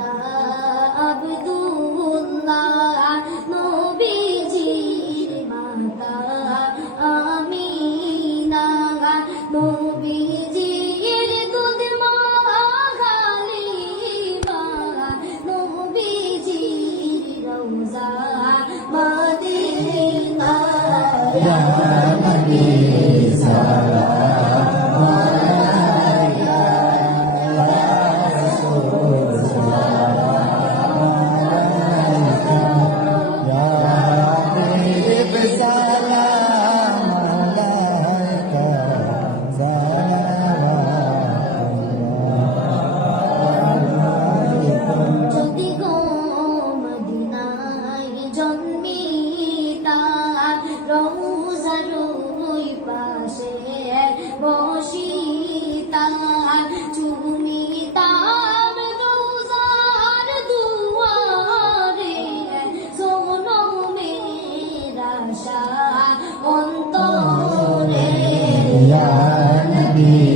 পিতা আব্দুল্লাহ নবীজির মাতা আমিনা নবীজির দুধ মা হালিমা নবীজির রওজা মদিনা ইয়া নবী বসিতা চুমিতার রোজার দুয়ারে শোনো মেরা আশা অন্তরে ইয়া নবী